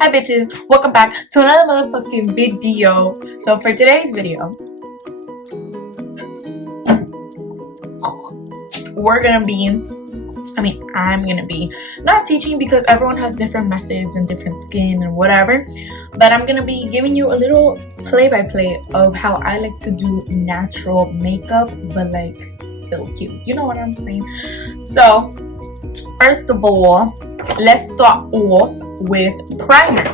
Hi bitches, welcome back to another motherfucking video. So for today's video, I'm gonna be not teaching because everyone has different methods and different skin and whatever, but I'm gonna be giving you a little play-by-play of how I like to do natural makeup, but like still cute. You know what I'm saying? So first of all, let's start off with primer.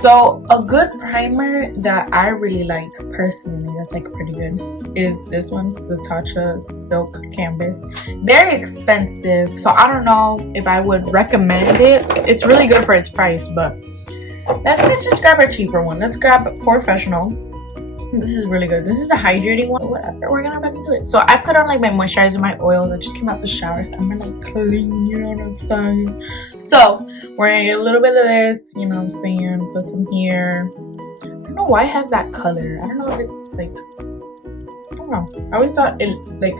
So a good primer that I really like personally, that's like pretty good, is this one, the Tatcha Silk Canvas. Very expensive, so I don't know if I would recommend it. It's really good for its price, but let's just grab a cheaper one. Let's grab a Professional. This is really good. This is a hydrating one. Whatever, we're gonna fucking do it. So I put on like my moisturizer, my oil that just came out the shower, so I'm gonna like clean, you know what I'm saying? So we're gonna get a little bit of this, you know what I'm saying? Put some here. I don't know why it has that color. I don't know if it's like, I don't know. I always thought it like,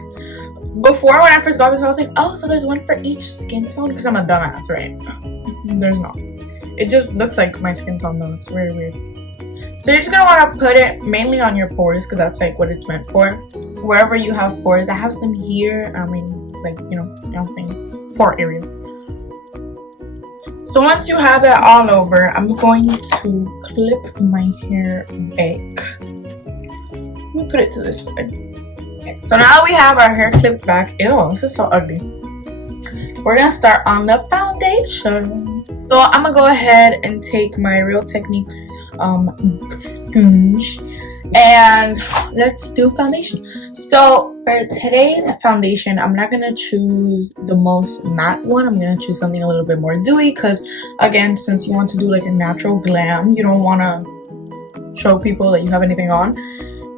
before when I first got this, I was like, oh, so there's one for each skin tone? Because I'm a dumbass, right? There's not. It just looks like my skin tone though. It's very weird. So you're just gonna want to put it mainly on your pores because that's like what it's meant for. Wherever you have pores, I have some here. I mean, like, you know what I'm saying, pore areas. So once you have that all over, I'm going to clip my hair back. Let me put it to this side. Okay, so now that we have our hair clipped back, ew, this is so ugly. We're gonna start on the foundation. So I'm gonna go ahead and take my Real Techniques sponge and let's do foundation. So for today's foundation, I'm not gonna choose the most matte one. I'm gonna choose something a little bit more dewy because, again, since you want to do like a natural glam, you don't want to show people that you have anything on.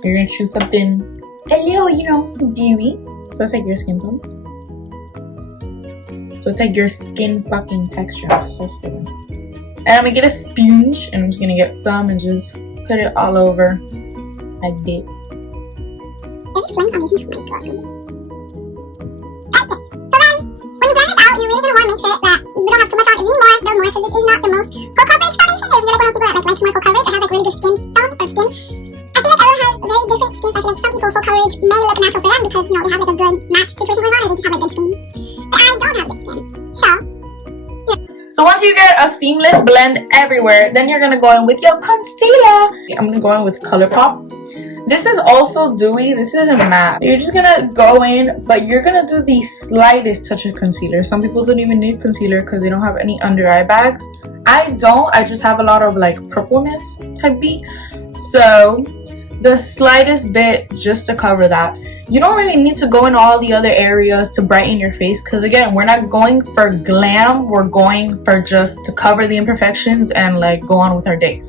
You're gonna choose something a little, you know, dewy. So it's like your skin tone. So it's like your skin fucking texture. It's so stupid. And I'm gonna get a sponge and I'm just gonna get some and just put it all over like this. There's just blend foundation for my god. Okay, so then when you blend this out, you're really gonna want to make sure that we don't have too much on. If you need more, build more, because this is not the most full coverage foundation. If you're like one of those people that like too much full coverage or have like really good skin tone or skin, I feel like everyone has very different skin. So I feel like some people full coverage may look natural for them because, you know, they have like a good match situation going on, or they just have like good skin. But I don't have good skin, So once you get a seamless blend everywhere, then you're gonna go in with your concealer. I'm gonna go in with ColourPop. This is also dewy. This isn't matte. You're just gonna go in, but you're gonna do the slightest touch of concealer. Some people don't even need concealer because they don't have any under eye bags. I don't. I just have a lot of like purpleness type B. So the slightest bit just to cover that. You don't really need to go in all the other areas to brighten your face because, again, we're not going for glam. We're going for just to cover the imperfections and like go on with our day.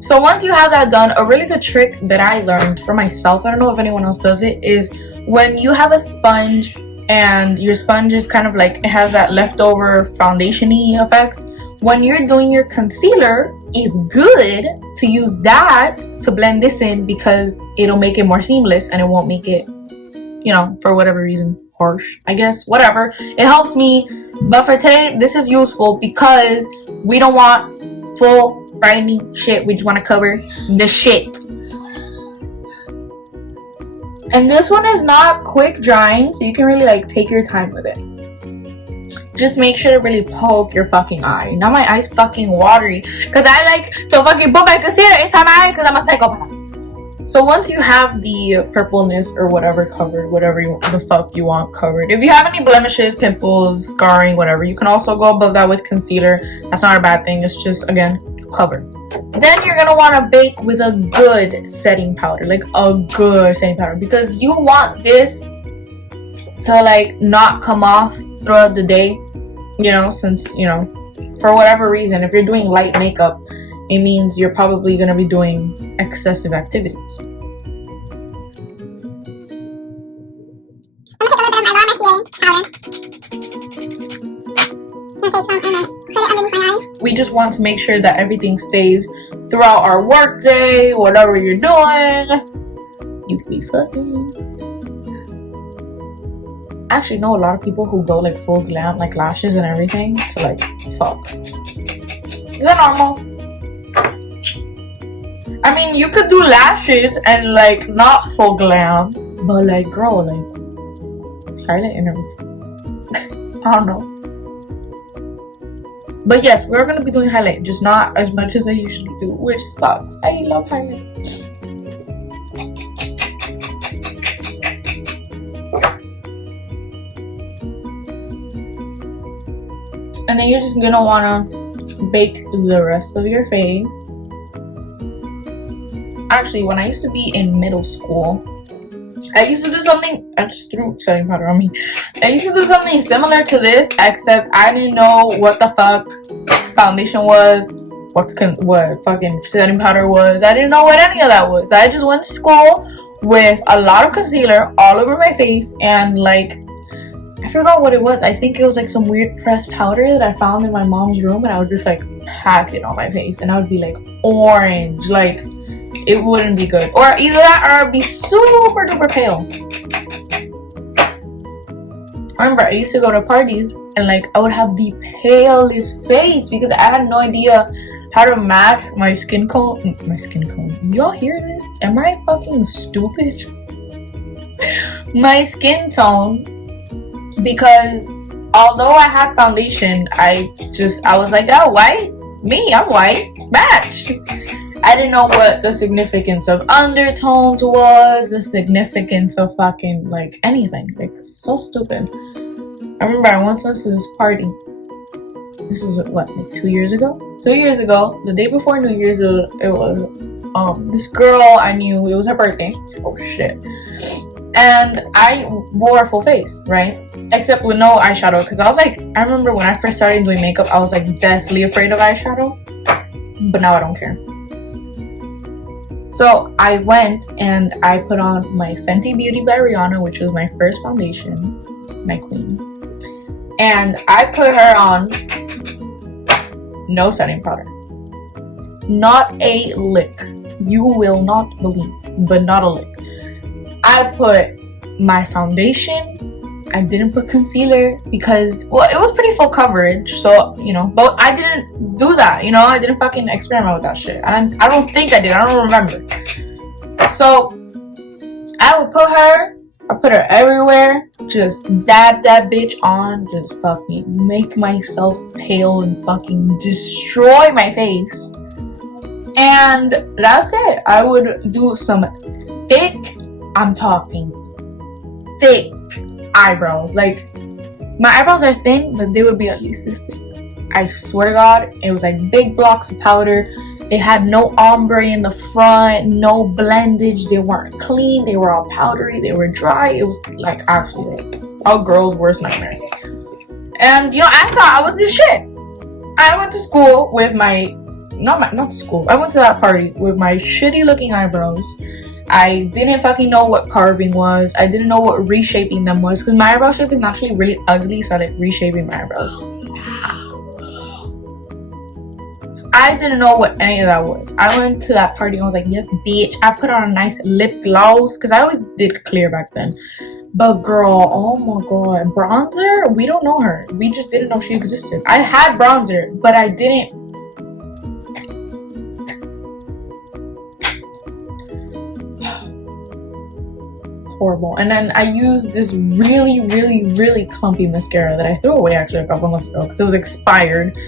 So once you have that done, a really good trick that I learned for myself, I don't know if anyone else does it, is when you have a sponge and your sponge is kind of like, it has that leftover foundation-y effect. When you're doing your concealer, it's good to use that to blend this in because it'll make it more seamless and it won't make it, you know, for whatever reason, harsh, I guess, whatever. It helps me, but for today, this is useful because we don't want full brightly shit. We just want to cover the shit. And this one is not quick drying, so you can really like take your time with it. Just make sure to really poke your fucking eye. Now my eye's fucking watery because I like to fucking put my concealer inside my eye because I'm a psychopath. So once you have the purpleness or whatever covered, whatever the fuck you want covered. If you have any blemishes, pimples, scarring, whatever, you can also go above that with concealer. That's not a bad thing. It's just, again, to cover. Then you're gonna want to bake with a good setting powder, like a good setting powder, because you want this to like not come off throughout the day, you know, since, you know, for whatever reason, if you're doing light makeup, it means you're probably going to be doing excessive activities. I'm gonna take a little bit of my Laura Mercier powder. Just gonna take some and then put it underneath my eyes. We just want to make sure that everything stays throughout our work day, whatever you're doing. You could be fucking. actually know a lot of people who go like full glam, like lashes and everything. So like, fuck. Is that normal? I mean, you could do lashes and like not full glam, but like, girl, like highlight and everything. I don't know. But yes, we're gonna be doing highlight, just not as much as I usually do, which sucks. I love highlight. And then you're just gonna wanna bake the rest of your face. Actually, when I used to be in middle school, I used to do something. I just threw setting powder on me. I used to do something similar to this, except I didn't know what the fuck foundation was, what fucking setting powder was. I didn't know what any of that was. I just went to school with a lot of concealer all over my face, and like, I forgot what it was. I think it was like some weird pressed powder that I found in my mom's room, and I would just like pack it on my face, and I would be like orange, like it wouldn't be good. Or either that, or I'd be super duper pale. I remember I used to go to parties, and like I would have the palest face because I had no idea how to match my skin tone. Y'all hear this? Am I fucking stupid? My skin tone. Because although I had foundation, I was like, oh, white? Me, I'm white. Match. I didn't know what the significance of undertones was, the significance of fucking like anything. Like, so stupid. I remember I once went to this party. This was what, like 2 years ago? 2 years ago, the day before New Year's, it was this girl I knew. It was her birthday. Oh shit. And I wore a full face, right? Except with no eyeshadow, because I was like, I remember when I first started doing makeup, I was like deathly afraid of eyeshadow, but now I don't care. So I went and I put on my Fenty Beauty by Rihanna, which was my first foundation, my queen, and I put her on no setting powder, not a lick. You will not believe, but not a lick. I put my foundation. I didn't put concealer because, well, it was pretty full coverage, so, you know, but I didn't do that, you know, I didn't fucking experiment with that shit. And I don't think I did, I don't remember. So, I would I put her everywhere, just dab that bitch on, just fucking make myself pale and fucking destroy my face. And that's it. I would do some thick, I'm talking thick eyebrows. Like, my eyebrows are thin, but they would be at least this thick. I swear to God, it was like big blocks of powder. They had no ombre in the front, no blendage. They weren't clean. They were all powdery. They were dry. It was like actually like a girl's worst nightmare. And you know, I thought I was this shit. I went to school with my I went to that party with my shitty looking eyebrows. I didn't fucking know what carving was. I didn't know what reshaping them was, because my eyebrow shape is actually really ugly, so I like reshaping my eyebrows. I didn't know what any of that was. I went to that party and was like, yes, bitch. I put on a nice lip gloss, because I always did clear back then. But girl, oh my god, bronzer? We don't know her. We just didn't know she existed. I had bronzer, but I didn't. Horrible. And then I used this really clumpy mascara that I threw away actually a couple months ago because it was expired.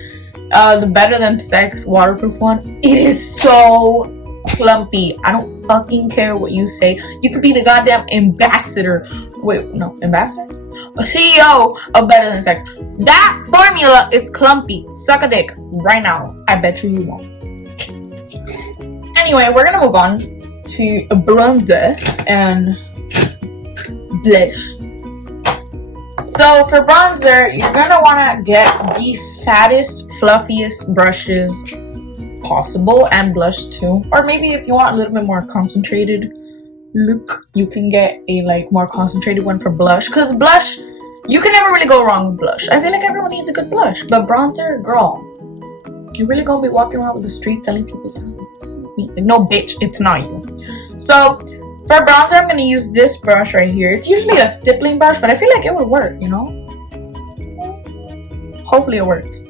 The Better Than Sex waterproof one. It is so clumpy. I don't fucking care what you say. You could be the goddamn ambassador. Wait, no, ambassador? A CEO of Better Than Sex. That formula is clumpy. Suck a dick right now. I bet you won't. Anyway, we're gonna move on to bronzer and blush. So for bronzer, you're gonna wanna get the fattest, fluffiest brushes possible, and blush too. Or maybe if you want a little bit more concentrated look, you can get a like more concentrated one for blush. Cause blush, you can never really go wrong with blush. I feel like everyone needs a good blush, but bronzer, girl, you really gonna be walking around with the street telling people, yeah, this is me. Like, no, bitch, it's not you. So for For bronzer, I'm going to use this brush right here. It's usually a stippling brush, but I feel like it would work, you know? Hopefully it works.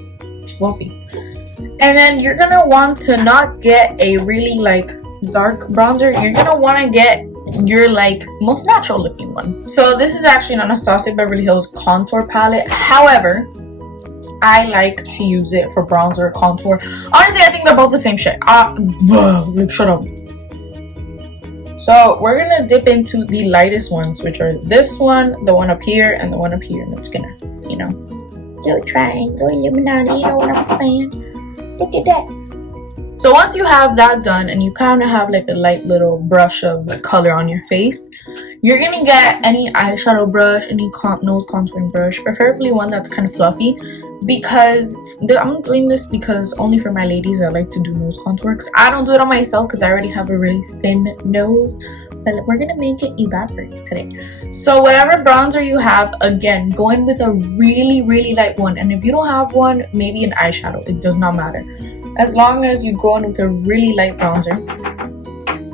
We'll see. And then you're going to want to not get a really like dark bronzer. You're going to want to get your like most natural looking one. So this is actually an Anastasia Beverly Hills contour palette. However, I like to use it for bronzer, contour. Honestly, I think they're both the same shit. Shut up. So we're gonna dip into the lightest ones, which are this one, the one up here, and the one up here. And I'm just gonna, you know, do a triangle, Illuminati, you know what I'm saying? So once you have that done and you kind of have like a light little brush of color on your face, you're gonna get any eyeshadow brush, any nose contouring brush, preferably one that's kind of fluffy, because I'm doing this because only for my ladies I like to do nose contour, because I don't do it on myself because I already have a really thin nose, but we're gonna make it evaporate today. So whatever bronzer you have, again, go in with a really light one, and if you don't have one, maybe an eyeshadow, it does not matter. As long as you go in with a really light bronzer,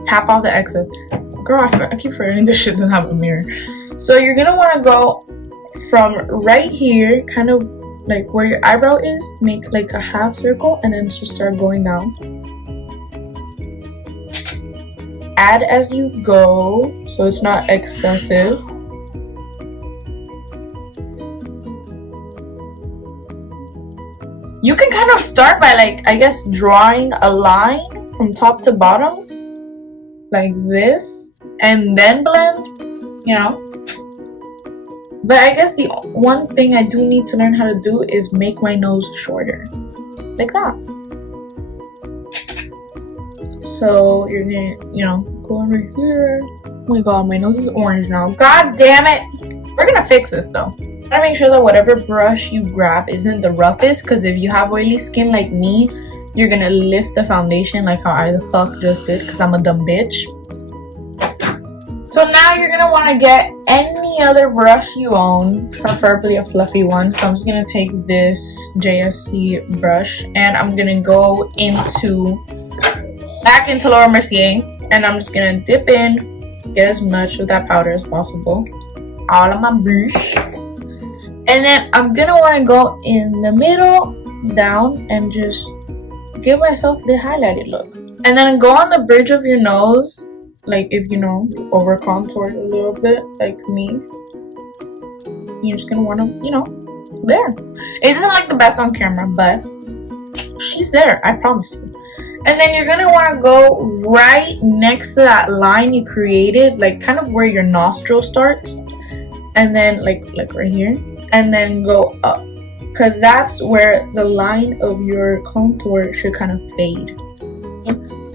tap off the excess. Girl, I keep forgetting this shit doesn't have a mirror. So you're gonna want to go from right here, kind of like where your eyebrow is, make like a half circle, and then just start going down. Add as you go, so it's not excessive. You can kind of start by like, I guess, drawing a line from top to bottom, like this, and then blend, you know. But I guess the one thing I do need to learn how to do is make my nose shorter, like that. So you're gonna, you know, go over here. Oh my god, my nose is orange now. God damn it. We're gonna fix this though. Gotta make sure that whatever brush you grab isn't the roughest, because if you have oily skin like me, you're gonna lift the foundation like how I the fuck just did, because I'm a dumb bitch. So now you're gonna want to get any other brush you own, preferably a fluffy one. So I'm just gonna take this JSC brush and I'm gonna go back into Laura Mercier, and I'm just gonna dip in, get as much of that powder as possible, all of my brush. And then I'm gonna want to go in the middle, down, and just give myself the highlighted look. And then go on the bridge of your nose, like if you know, over contoured a little bit, like me. You're just gonna want to, you know, there. It doesn't look the best on camera, but she's there, I promise you. And then you're gonna want to go right next to that line you created, like kind of where your nostril starts, and then like right here. And then go up, because that's where the line of your contour should kind of fade.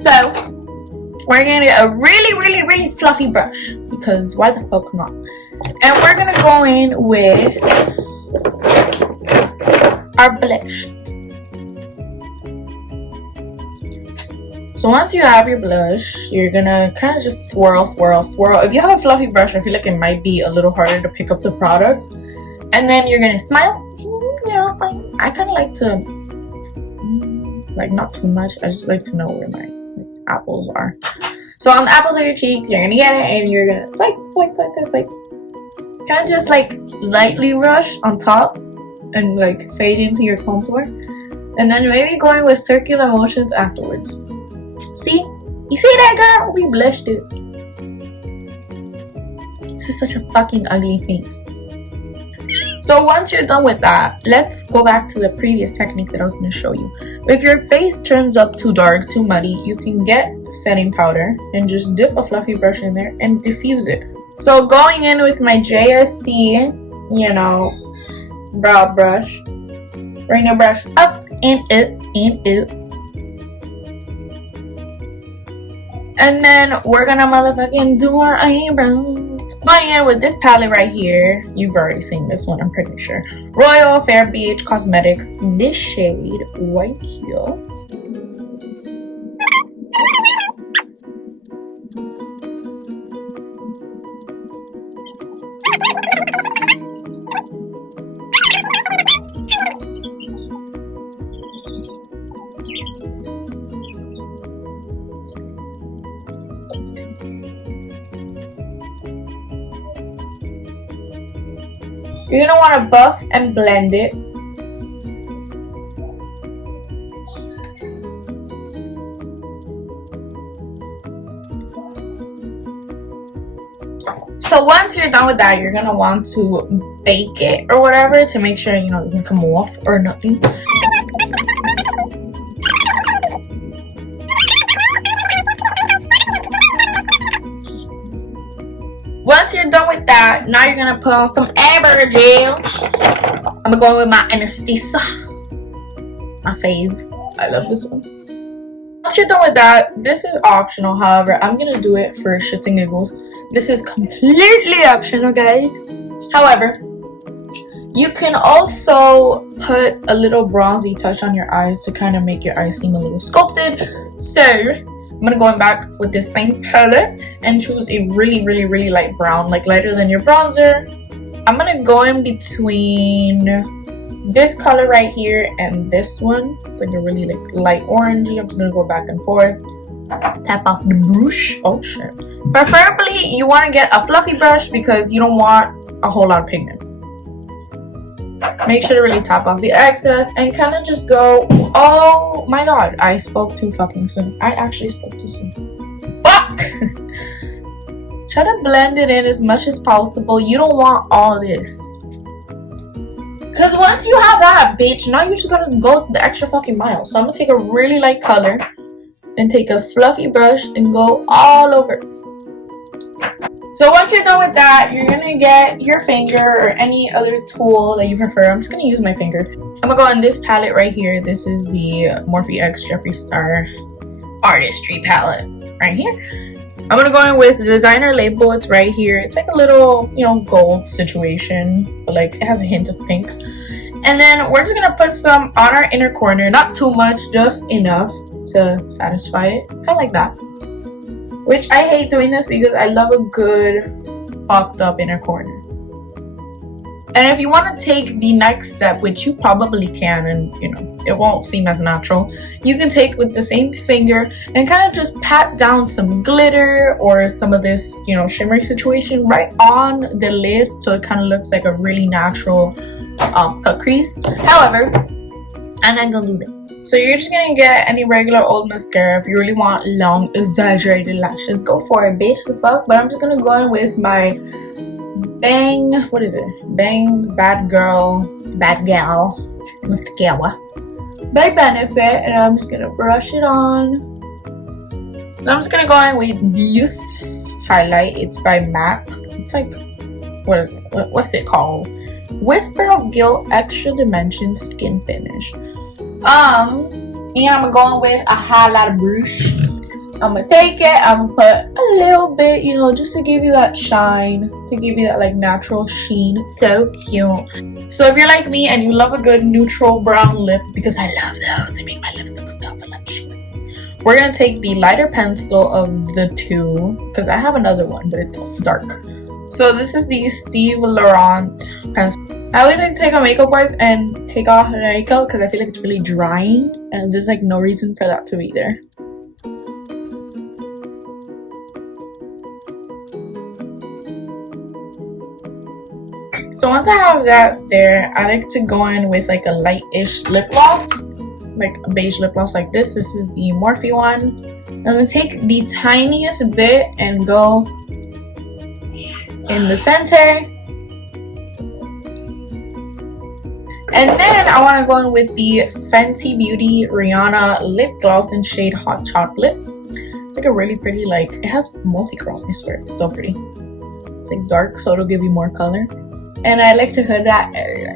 So we're gonna get a really fluffy brush, because why the fuck not? And we're gonna go in with our blush. So once you have your blush, you're gonna kind of just swirl. If you have a fluffy brush, I feel like it might be a little harder to pick up the product. And then you're gonna smile. You know, I kind of like to, like, not too much. I just like to know where my apples are. So on the apples of your cheeks, you're gonna get it, and you're gonna swipe. Kind of just like lightly brush on top, and like fade into your contour, and then maybe going with circular motions afterwards. See? You see that, girl? We blushed it. This is such a fucking ugly face. So once you're done with that, let's go back to the previous technique that I was going to show you. If your face turns up too dark, too muddy, you can get setting powder and just dip a fluffy brush in there and diffuse it. So going in with my JSC, you know, brow brush, bring the brush up and up and up. And then we're gonna motherfucking do our eyebrows. Going in with this palette right here. You've already seen this one, I'm pretty sure. Royal Fair Beach Cosmetics, this shade right here. You're gonna want to buff and blend it. So once you're done with that, you're gonna want to bake it or whatever to make sure, you know, it doesn't come off or nothing. Once you're done with that, now you're gonna put on some amber gel. I'm going with my Anastasia, my fave. I love this one. Once you're done with that, this is optional. However, I'm gonna do it for shits and giggles. This is completely optional, guys. However, you can also put a little bronzy touch on your eyes to kind of make your eyes seem a little sculpted. So I'm gonna go back with this same palette and choose a really light brown, like lighter than your bronzer. I'm gonna go in between this color right here and this one. It's like a really like light orangey. I'm just gonna go back and forth. Tap off the brush. Oh shit. Preferably you want to get a fluffy brush because you don't want a whole lot of pigment. Make sure to really tap off the excess and kind of just go, oh my god, I spoke too fucking soon. I actually spoke too soon. Fuck! Try to blend it in as much as possible. You don't want all this. Because once you have that, bitch, now you're just gonna go the extra fucking mile. So I'm gonna take a really light color and take a fluffy brush and go all over. So once you're done with that, you're gonna get your finger or any other tool that you prefer. I'm just gonna use my finger. I'm gonna go on this palette right here. This is the Morphe X Jeffree Star Artistry palette right here. I'm gonna go in with the designer label. It's right here. It's like a little, you know, gold situation, but like it has a hint of pink. And then we're just gonna put some on our inner corner, not too much, just enough to satisfy it, kind of like that. Which I hate doing this because I love a good popped up inner corner. And if you want to take the next step, which you probably can, and you know it won't seem as natural, you can take with the same finger and kind of just pat down some glitter or some of this, you know, shimmery situation right on the lid, so it kind of looks like a really natural cut crease. However, I'm not gonna do that. So you're just gonna get any regular old mascara. If you really want long, exaggerated lashes, go for it, bitch. The fuck? But I'm just gonna go in with my Bang, what is it? Bang Bad Gal mascara by Benefit, and I'm just gonna brush it on. And I'm just gonna go in with this highlight. It's by MAC. It's like, what is it? What's it called? Whisper of Guilt Extra Dimension Skin Finish. And I'm going with a highlighter brush. I'm gonna take it, I'm gonna put a little bit, you know, just to give you that shine, to give you that like natural sheen. It's so cute. So if you're like me and you love a good neutral brown lip, because I love those, they make my lips look stuff and like shit. We're gonna take the lighter pencil of the two, because I have another one, but it's dark. So this is the Steve Laurent pencil. I always like to take a makeup wipe and take off the makeup because I feel like it's really drying, and there's like no reason for that to be there. So once I have that there, I like to go in with like a light-ish lip gloss, like a beige lip gloss like this. This is the Morphe one. I'm gonna take the tiniest bit and go in the center. And then I want to go in with the Fenty Beauty Rihanna lip gloss in shade Hot Chocolate. It's like a really pretty, like, it has multi-chrome, I swear, it's so pretty. It's like dark, so it'll give you more color. And I like to hit that area.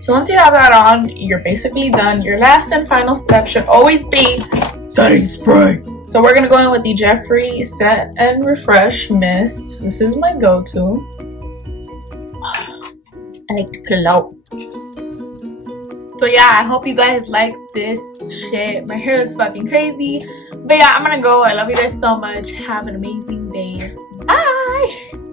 So once you have that on, you're basically done. Your last and final step should always be setting spray. So we're gonna go in with the Jeffree Set and Refresh Mist. This is my go-to. I like to put it out. So yeah, I hope you guys like this shit. My hair looks fucking crazy. But yeah, I'm gonna go. I love you guys so much. Have an amazing